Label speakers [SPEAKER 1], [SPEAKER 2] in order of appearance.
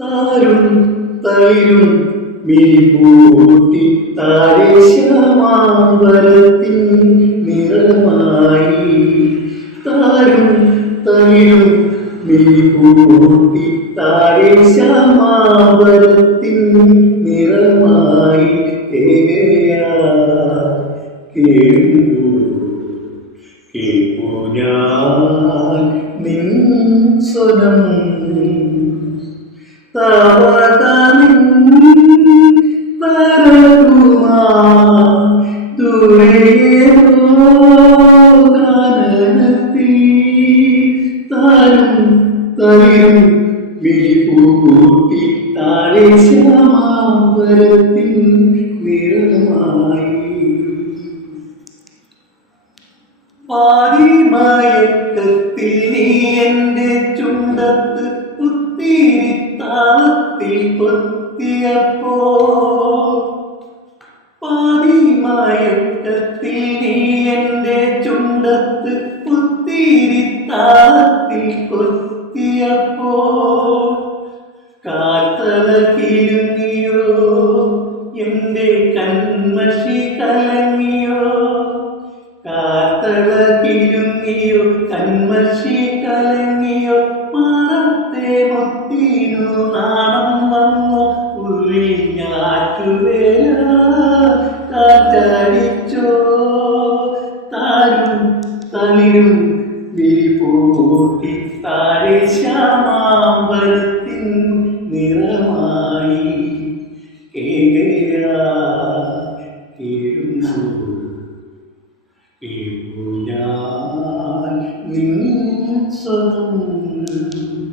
[SPEAKER 1] താരും തളിരും മിഴിപൂട്ടി താരെ ശ്യാമാവരത്തിൻ നിറമായി. താരും തളിരും മിഴിപൂട്ടി താരെ ശ്യാമാവരത്തിൻ നിറമായി. കേൾക്കൂ കേൾക്കൂ ഞാൻ നിൻ സ്വരം. താരും വിളിപൂട്ടി താഴെ ശ്യാമാവരത്തിൻ നിറമായി. പാതിമയക്കത്തിൽ കൊത്തിയപ്പോ പാതിമയക്കത്തിൽ നീ എന്റെ ചുണ്ടത്ത് പുത്തിരിത്താളത്തിൽ കൊത്തിയപ്പോ കാത്തല കിരുങ്ങിയോ എന്റെ കൺമഷി കലങ്ങിയോ? കാത്തള കിരുങ്ങിയോ കൺമഷി കലങ്ങിയോ? മറത്തെ മുത്തിനു നാ താഴ്വേല കാറ്റടിച്ചോ? താരും തളിരും വിരിപൂട്ടി താഴെ ശ്യാമാമ്പരത്തിൻ നിറമായി ഞാൻ സ്വന്തം